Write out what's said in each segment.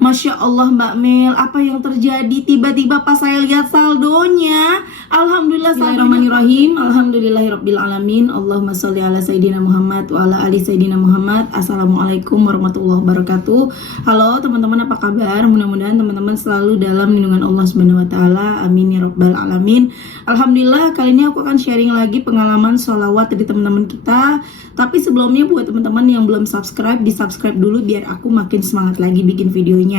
Masya Allah Mbak Mel, apa yang terjadi? Tiba-tiba pas saya lihat saldonya, alhamdulillah saldonya. Bismillahirrahmanirrahim. Alhamdulillahirrabbilalamin. Allahumma sholli ala Sayyidina Muhammad wa ala ali Sayyidina Muhammad. Assalamualaikum warahmatullahi wabarakatuh. Halo teman-teman, apa kabar? Mudah-mudahan teman-teman selalu dalam lindungan Allah Subhanahu wa taala. Amin ya rabbal alamin. Alhamdulillah, kali ini aku akan sharing lagi pengalaman sholawat dari teman-teman kita. Tapi sebelumnya buat teman-teman yang belum subscribe, di-subscribe dulu biar aku makin semangat lagi bikin videonya.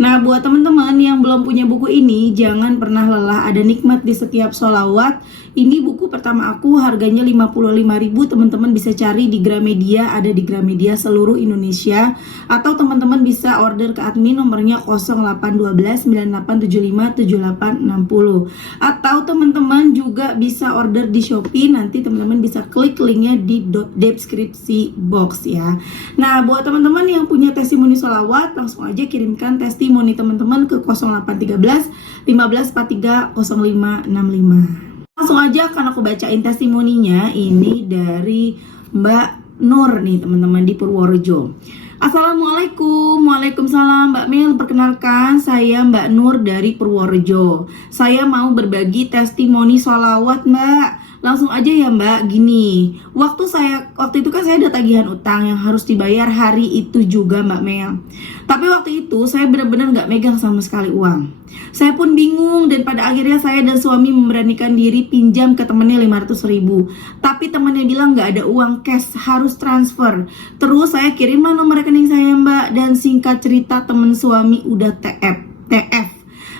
Nah, buat teman-teman yang belum punya buku ini, jangan pernah lelah, ada nikmat di setiap sholawat. Ini buku pertama aku, harganya 55.000. Teman-teman bisa cari di Gramedia, ada di Gramedia seluruh Indonesia. Atau teman-teman bisa order ke admin, nomornya 0812 9875 7860. Atau teman-teman juga bisa order di Shopee, nanti teman-teman bisa klik linknya di deskripsi box ya. Nah, buat teman-teman yang punya testimoni sholawat, langsung aja kirimkan testimoni teman-teman ke 0813 1543 0565. Langsung aja akan aku bacain testimoninya. Ini dari Mbak Nur nih teman-teman di Purworejo. Assalamualaikum. Waalaikumsalam Mbak Mel. Perkenalkan, saya Mbak Nur dari Purworejo. Saya mau berbagi testimoni sholawat Mbak. Langsung aja ya Mbak, gini. Waktu itu kan saya ada tagihan utang yang harus dibayar hari itu juga Mbak Mel. Tapi waktu itu saya benar-benar gak megang sama sekali uang. Saya pun bingung dan pada akhirnya saya dan suami memberanikan diri pinjam ke temennya 500.000. Tapi temennya bilang gak ada uang cash, harus transfer. Terus saya kirimlah nomor rekening saya Mbak, dan singkat cerita temen suami udah TF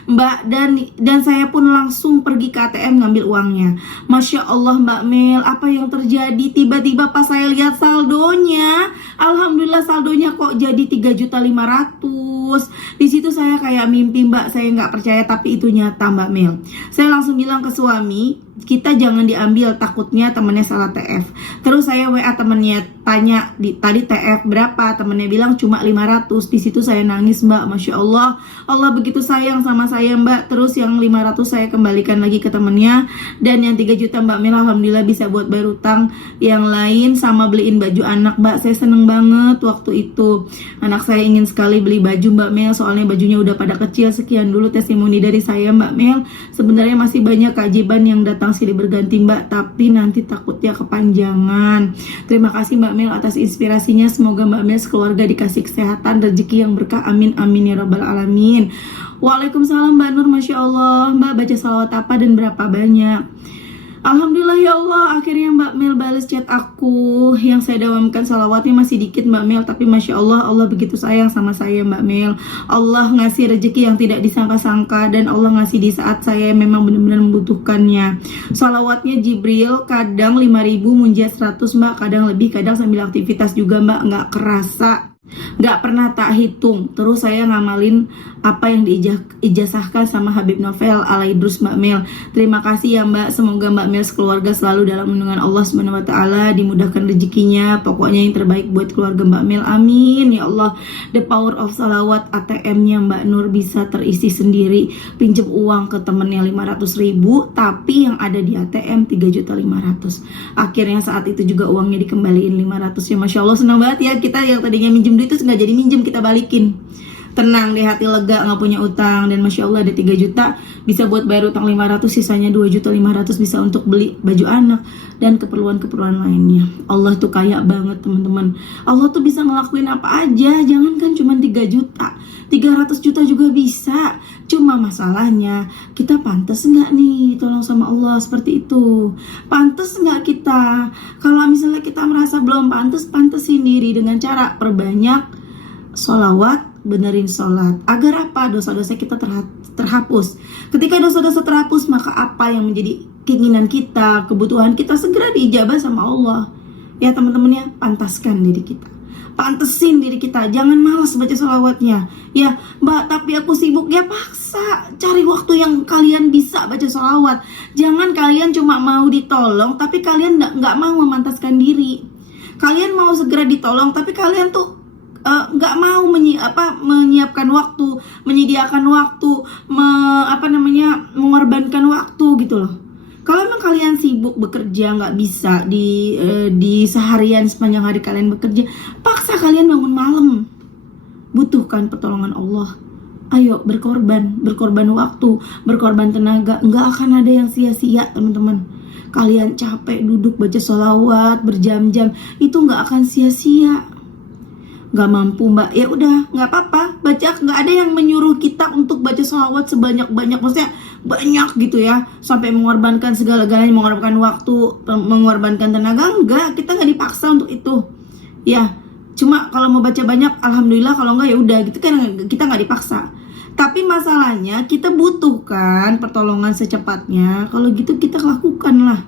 Mbak, dan saya pun langsung pergi ke ATM ngambil uangnya. Masya Allah Mbak Mel, apa yang terjadi? Tiba-tiba pas saya lihat saldonya, alhamdulillah saldonya kok jadi 3.500.000. Di situ saya kayak mimpi Mbak, saya nggak percaya tapi itu nyata Mbak Mel. Saya langsung bilang ke suami, kita jangan diambil, takutnya temennya salah TF. Terus saya WA temennya, tanya tadi TF berapa, temennya bilang cuma 500. Di situ saya nangis Mbak, Masya Allah, Allah begitu sayang sama saya Mbak. Terus yang 500 saya kembalikan lagi ke temennya, dan yang 3 juta Mbak Mel alhamdulillah bisa buat bayar utang yang lain sama beliin baju anak Mbak. Saya seneng banget waktu itu. Anak saya ingin sekali beli baju Mbak Mel, soalnya bajunya udah pada kecil. Sekian dulu testimoni dari saya Mbak Mel. Sebenarnya masih banyak keajaiban yang datang silih berganti Mbak, tapi nanti takutnya kepanjangan. Terima kasih Mbak Mel atas inspirasinya. Semoga Mbak Mel sekeluarga dikasih kesehatan, rezeki yang berkah, amin amin ya rabbal alamin. Waalaikumsalam Mbak Nur. Masya Allah Mbak, baca salawat apa dan berapa banyak? Alhamdulillah ya Allah, akhirnya Mbak Mel balas chat aku. Yang saya dawamkan salawatnya masih dikit Mbak Mel, tapi Masya Allah, Allah begitu sayang sama saya Mbak Mel. Allah ngasih rezeki yang tidak disangka-sangka, dan Allah ngasih di saat saya memang benar-benar membutuhkannya. Salawatnya Jibril, kadang 5.000 munjat 100 Mbak, kadang lebih, kadang sambil aktivitas juga Mbak, nggak kerasa, nggak pernah tak hitung. Terus saya ngamalin apa yang diijazahkan sama Habib Novel Alaidrus Mbak Mel. Terima kasih ya Mbak, semoga Mbak Mel sekeluarga selalu dalam lindungan Allah Subhanahu wa taala, dimudahkan rezekinya, pokoknya yang terbaik buat keluarga Mbak Mel, amin ya Allah. The power of salawat, ATM-nya Mbak Nur bisa terisi sendiri. Pinjam uang ke temennya 500.000, tapi yang ada di ATM 3.500.000. Akhirnya saat itu juga uangnya dikembaliin 500 ya. Masya Allah, senang banget ya, kita yang tadinya minjem duit itu nggak jadi minjem, kita balikin. Tenang deh, hati lega, nggak punya utang. Dan Masya Allah ada 3 juta bisa buat bayar utang 500, sisanya 2.500.000 bisa untuk beli baju anak dan keperluan-keperluan lainnya. Allah tuh kaya banget teman-teman. Allah tuh bisa ngelakuin apa aja, jangan kan cuma 3 juta, 300 juta juga bisa. Cuma masalahnya kita pantas nggak nih tolong sama Allah seperti itu? Pantas nggak kita? Kalau misalnya kita merasa belum pantas, pantesin diri dengan cara perbanyak sholawat, benerin sholat. Agar apa? Dosa-dosa kita terhapus. Ketika dosa-dosa terhapus, maka apa yang menjadi keinginan kita, kebutuhan kita segera diijabah sama Allah. Ya teman-teman ya, pantaskan diri kita, pantesin diri kita. Jangan malas baca sholawatnya. Ya Mbak, tapi aku sibuk. Ya paksa, cari waktu yang kalian bisa baca sholawat. Jangan kalian cuma mau ditolong, tapi kalian nggak mau memantaskan diri. Kalian mau segera ditolong, tapi kalian tuh nggak mau menyiapkan waktu, menyediakan waktu, mengorbankan waktu gitu loh. Kalau emang kalian sibuk bekerja, nggak bisa di seharian sepanjang hari kalian bekerja, paksa kalian bangun malam. butuhkan pertolongan Allah. Ayo berkorban waktu, berkorban tenaga. Nggak akan ada yang sia-sia teman-teman. Kalian capek duduk baca sholawat berjam-jam, itu nggak akan sia-sia. Nggak mampu mbak, ya udah nggak apa-apa, baca. Nggak ada yang menyuruh kita untuk baca sholawat sebanyak-banyak, maksudnya banyak gitu ya, sampai mengorbankan segala-galanya, mengorbankan waktu, mengorbankan tenaga. Enggak, kita nggak dipaksa untuk itu ya. Cuma kalau mau baca banyak alhamdulillah, kalau enggak ya udah gitu kan, kita nggak dipaksa. Tapi masalahnya kita butuhkan pertolongan secepatnya. Kalau gitu kita lakukanlah,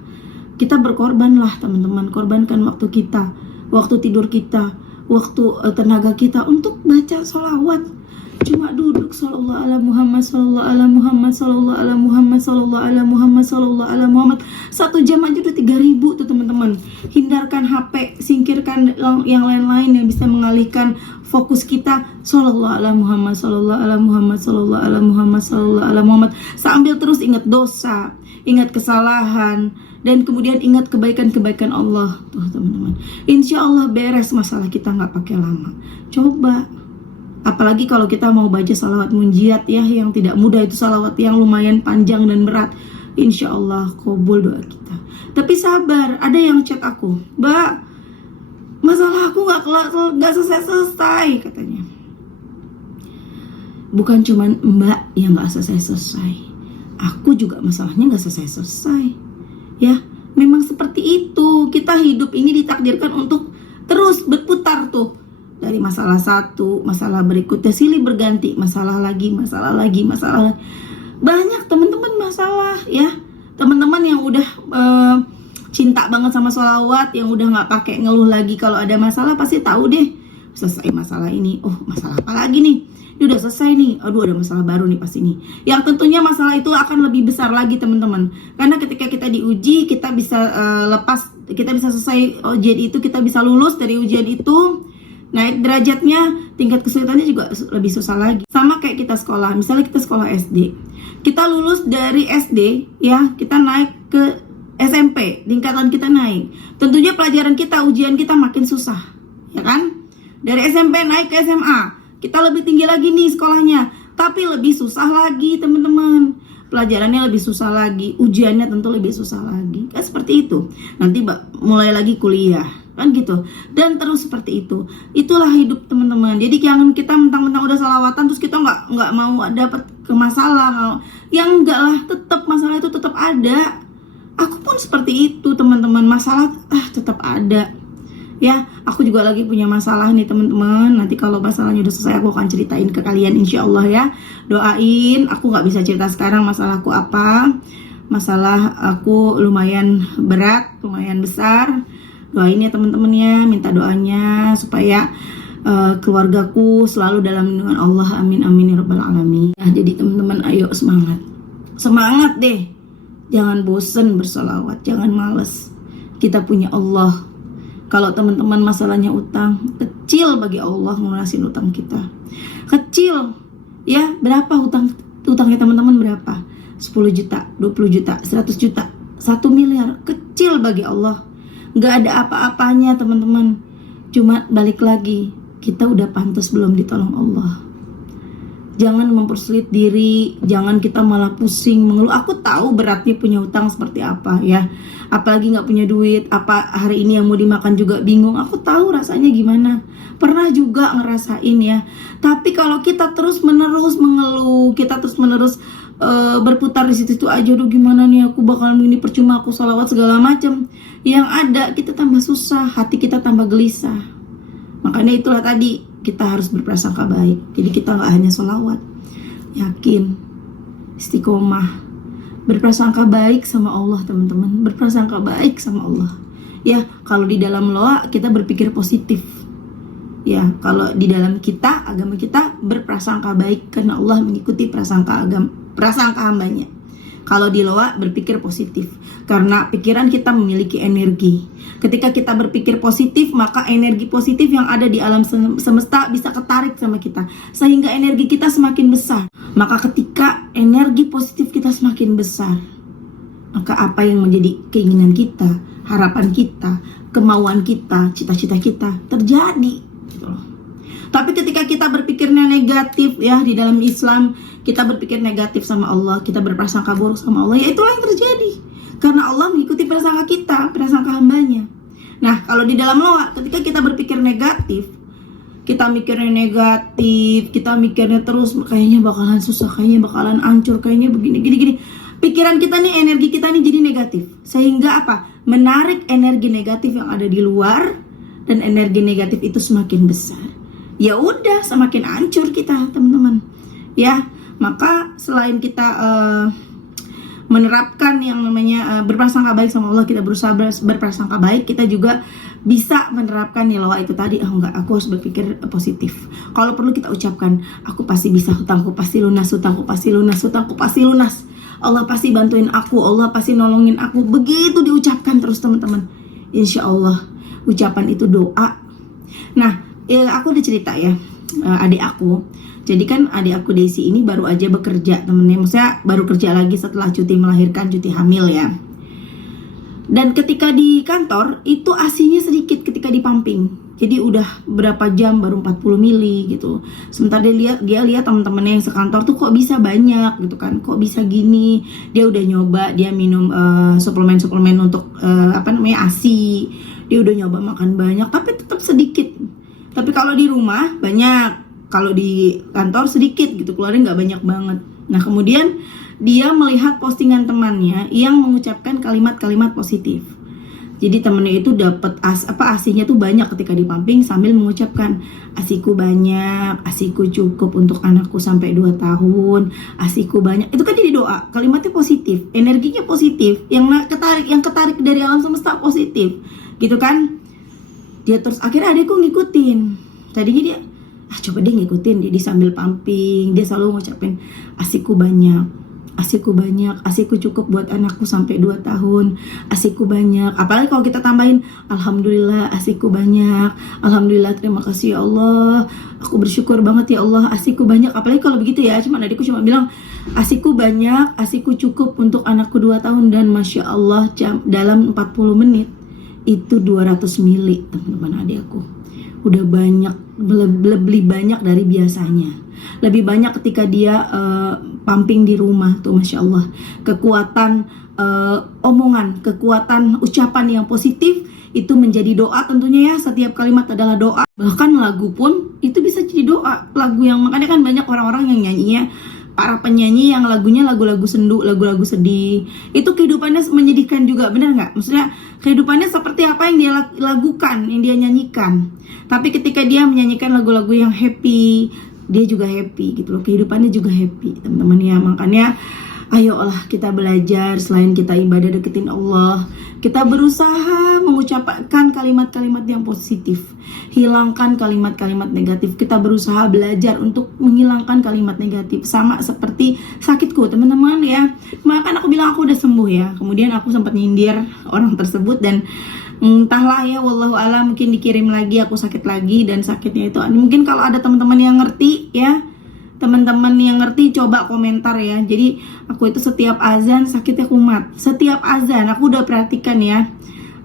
kita berkorbanlah teman-teman. Korbankan waktu kita, waktu tidur kita, waktu tenaga kita untuk baca sholawat. Cuma duduk sallallahu ala Muhammad, sallallahu ala Muhammad, sallallahu ala Muhammad, sallallahu ala Muhammad, sallallahu ala Muhammad. 1 jam aja udah 3.000 tuh teman-teman. Hindarkan HP, singkirkan yang lain-lain yang bisa mengalihkan fokus kita. Sallallahu ala Muhammad, sallallahu ala Muhammad, sallallahu ala Muhammad, sallallahu ala Muhammad. Sambil terus ingat dosa, ingat kesalahan, dan kemudian ingat kebaikan-kebaikan Allah. Tuh teman-teman, insya Allah beres masalah kita, nggak pakai lama. Coba. Apalagi kalau kita mau baca salawat munjiat ya, yang tidak mudah, itu salawat yang lumayan panjang dan berat. Insya Allah kabul doa kita. Tapi sabar, ada yang chat aku, Mbak, masalah aku nggak selesai katanya. Bukan cuman Mbak yang nggak selesai, aku juga masalahnya nggak selesai. Ya, memang seperti itu. Kita hidup ini ditakdirkan untuk terus berputar tuh. Dari masalah satu, masalah berikutnya silih berganti, masalah lagi. Banyak teman-teman masalah ya. Teman-teman yang udah cinta banget sama sholawat, yang udah nggak pakai ngeluh lagi kalau ada masalah, pasti tahu deh. Selesai masalah ini, oh masalah apa lagi nih? Ini udah selesai nih, aduh ada masalah baru nih pasti nih. Yang tentunya masalah itu akan lebih besar lagi teman-teman. Karena ketika kita diuji, kita bisa kita bisa selesai ujian itu, kita bisa lulus dari ujian itu. Naik derajatnya, tingkat kesulitannya juga lebih susah lagi. Sama kayak kita sekolah, misalnya kita sekolah SD, kita lulus dari SD ya, kita naik ke SMP, tingkatan kita naik. Tentunya pelajaran kita, ujian kita makin susah, ya kan? Dari SMP naik ke SMA, kita lebih tinggi lagi nih sekolahnya, tapi lebih susah lagi teman-teman. Pelajarannya lebih susah lagi, ujiannya tentu lebih susah lagi. Kan seperti itu. Nanti mulai lagi kuliah, kan gitu. Dan terus seperti itu. Itulah hidup teman-teman. Jadi jangan kita mentang-mentang udah salawatan terus kita nggak mau dapat ke masalah. Yang enggak lah, tetap masalah itu tetap ada. Aku pun seperti itu teman-teman. Masalah tetap ada. Ya, aku juga lagi punya masalah nih teman-teman. Nanti kalau masalahnya udah selesai aku akan ceritain ke kalian insya Allah ya. Doain, aku gak bisa cerita sekarang masalahku apa. Masalah aku lumayan berat, lumayan besar. Doain ya teman-teman ya, minta doanya supaya keluargaku selalu dalam lindungan Allah. Amin amin ya rabbal alamin. Nah, jadi teman-teman ayo semangat. Semangat deh. Jangan bosen bersolawat, jangan males. Kita punya Allah. Kalau teman-teman masalahnya utang, kecil bagi Allah ngunasin utang kita. Kecil. Ya, berapa utangnya teman-teman berapa? 10 juta, 20 juta, 100 juta, 1 miliar. Kecil bagi Allah. Gak ada apa-apanya teman-teman. Cuma balik lagi, kita udah pantas belum ditolong Allah. Jangan mempersulit diri, jangan kita malah pusing mengeluh. Aku tahu beratnya punya utang seperti apa ya. Apalagi gak punya duit, apa hari ini yang mau dimakan juga bingung. Aku tahu rasanya gimana. Pernah juga ngerasain ya. Tapi kalau kita terus menerus mengeluh, kita terus menerus berputar di situ aja, aduh gimana nih aku bakalan begini, percuma aku salawat segala macam. Yang ada kita tambah susah, hati kita tambah gelisah. Makanya itulah tadi, kita harus berprasangka baik. Jadi kita gak hanya sholawat, yakin, istiqomah, berprasangka baik sama Allah teman-teman. Berprasangka baik sama Allah. Ya, kalau di dalam loa kita berpikir positif. Ya, kalau di dalam kita, agama kita berprasangka baik karena Allah mengikuti prasangka hambanya. Kalau di loa berpikir positif karena pikiran kita memiliki energi. Ketika kita berpikir positif, maka energi positif yang ada di alam semesta bisa ketarik sama kita, sehingga energi kita semakin besar. Maka ketika energi positif kita semakin besar, maka apa yang menjadi keinginan kita, harapan kita, kemauan kita, cita-cita kita terjadi gitu loh. Tapi ketika kita berpikirnya negatif ya, di dalam Islam kita berpikir negatif sama Allah, kita berprasangka buruk sama Allah, ya itulah yang terjadi. Karena Allah mengikuti prasangka kita, prasangka hambanya. Nah, kalau di dalam loa, ketika kita berpikir negatif, kita mikirnya negatif, kita mikirnya terus kayaknya bakalan susah, kayaknya bakalan hancur, kayaknya begini gini. Pikiran kita nih, energi kita nih jadi negatif. Sehingga apa? Menarik energi negatif yang ada di luar, dan energi negatif itu semakin besar. Ya udah, semakin hancur kita, teman-teman. Ya, maka selain kita menerapkan yang namanya berprasangka baik sama Allah, kita berusaha berprasangka baik, kita juga bisa menerapkan nilai itu tadi. Enggak, aku harus berpikir positif. Kalau perlu kita ucapkan, aku pasti bisa, hutangku pasti lunas, hutangku pasti lunas, hutangku pasti lunas. Allah pasti bantuin aku, Allah pasti nolongin aku. Begitu diucapkan terus, teman-teman. Insya Allah ucapan itu doa. Nah, aku udah cerita ya, adik aku. Jadi kan adik aku Desi ini baru aja bekerja, temennya. Maksudnya baru kerja lagi setelah cuti melahirkan, cuti hamil ya. Dan ketika di kantor itu asinya sedikit ketika di pumping. Jadi udah berapa jam baru 40 mili gitu. Sementara dia lihat teman-temannya yang sekantor tuh kok bisa banyak gitu kan. Kok bisa gini? Dia udah nyoba, dia minum suplemen-suplemen untuk ASI. Dia udah nyoba makan banyak tapi tetap sedikit. Tapi kalau di rumah banyak, kalau di kantor sedikit gitu, keluarnya nggak banyak banget. Nah, kemudian dia melihat postingan temannya yang mengucapkan kalimat-kalimat positif. Jadi temennya itu dapat asinya tuh banyak ketika di pumping, sambil mengucapkan asiku banyak, asiku cukup untuk anakku sampai 2 tahun, asiku banyak. Itu kan jadi doa, kalimatnya positif, energinya positif, yang ketarik dari alam semesta positif, gitu kan? Dia terus akhirnya adikku ngikutin. Tadinya dia coba deh ngikutin, dia sambil pumping, dia selalu ngucapin asiku banyak, asiku banyak, asiku cukup buat anakku sampai 2 tahun, asiku banyak. Apalagi kalau kita tambahin alhamdulillah asiku banyak, alhamdulillah terima kasih ya Allah, aku bersyukur banget ya Allah, asiku banyak. Apalagi kalau begitu ya, adikku cuma bilang asiku banyak, asiku cukup untuk anakku 2 tahun. Dan Masya Allah, dalam 40 menit itu 200 mili, teman-teman adikku. Udah banyak, lebih banyak dari biasanya. Lebih banyak ketika dia pumping di rumah tuh, Masya Allah. Kekuatan omongan, kekuatan ucapan yang positif itu menjadi doa tentunya ya. Setiap kalimat adalah doa. Bahkan lagu pun itu bisa jadi doa. Lagu yang, makanya kan banyak orang-orang yang nyanyinya, para penyanyi yang lagunya lagu-lagu sendu, lagu-lagu sedih. Itu kehidupannya menyedihkan juga, benar nggak? Maksudnya kehidupannya seperti apa yang dia lakukan, yang dia nyanyikan. Tapi ketika dia menyanyikan lagu-lagu yang happy, dia juga happy gitu loh. Kehidupannya juga happy, teman-teman ya. Makanya ayolah kita belajar, selain kita ibadah deketin Allah, kita berusaha mengucapkan kalimat-kalimat yang positif. Hilangkan kalimat-kalimat negatif. Kita berusaha belajar untuk menghilangkan kalimat negatif. Sama seperti sakitku, teman-teman ya. Maka aku bilang aku udah sembuh ya. Kemudian aku sempat nyindir orang tersebut dan entahlah ya, wallahu alam, mungkin dikirim lagi, aku sakit lagi. Dan sakitnya itu mungkin kalau ada teman-teman yang ngerti ya, teman-teman yang ngerti coba komentar ya. Jadi aku itu setiap azan sakitnya kumat. Setiap azan aku udah perhatikan ya.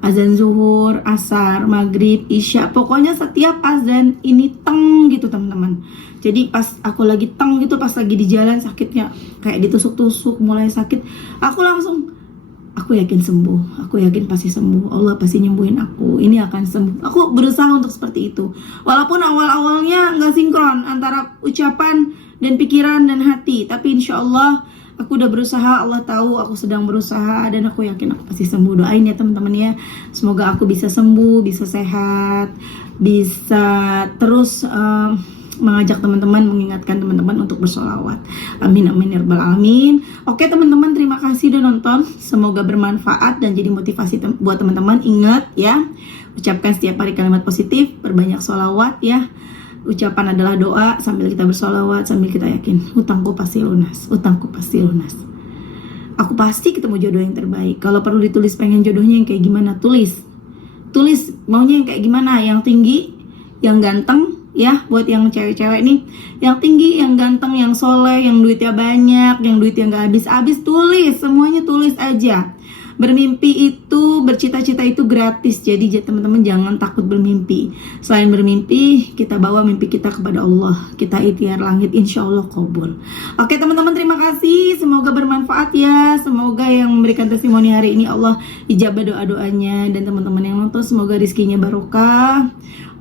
Azan zuhur, asar, maghrib, isya, pokoknya setiap azan ini teng gitu teman-teman. Jadi pas aku lagi teng gitu, pas lagi di jalan sakitnya kayak ditusuk-tusuk, mulai sakit, aku yakin sembuh, aku yakin pasti sembuh, Allah pasti nyembuhin aku, ini akan sembuh. Aku berusaha untuk seperti itu. Walaupun awal-awalnya nggak sinkron antara ucapan dan pikiran dan hati, tapi insya Allah aku udah berusaha, Allah tahu aku sedang berusaha, dan aku yakin aku pasti sembuh. Doain ya teman-teman ya, semoga aku bisa sembuh, bisa sehat, bisa terus mengajak teman-teman, mengingatkan teman-teman untuk bersolawat. Amin amin ya rabbal alamin. Oke teman-teman, terima kasih udah nonton. Semoga bermanfaat dan jadi motivasi buat teman-teman. Ingat ya, ucapkan setiap hari kalimat positif, berbanyak solawat ya. Ucapan adalah doa, sambil kita bersolawat, sambil kita yakin utangku pasti lunas, utangku pasti lunas. Aku pasti ketemu jodoh yang terbaik. Kalau perlu ditulis pengen jodohnya yang kayak gimana, tulis maunya yang kayak gimana, yang tinggi, yang ganteng ya, buat yang cewek-cewek nih, yang tinggi, yang ganteng, yang soleh, yang duitnya banyak, yang duitnya nggak habis-habis, tulis semuanya, tulis aja. Bermimpi itu, bercita-cita itu gratis. Jadi teman-teman jangan takut bermimpi. Selain bermimpi, kita bawa mimpi kita kepada Allah. Kita ikhtiar langit, insya Allah kabul. Oke teman-teman, terima kasih. Semoga bermanfaat ya. Semoga yang memberikan testimoni hari ini Allah ijabah doa-doanya. Dan teman-teman yang nonton semoga rizkinya barokah.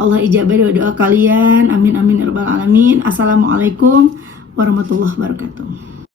Allah ijabah doa-doa kalian. Amin amin ya rabbal alamin. Assalamualaikum warahmatullahi wabarakatuh.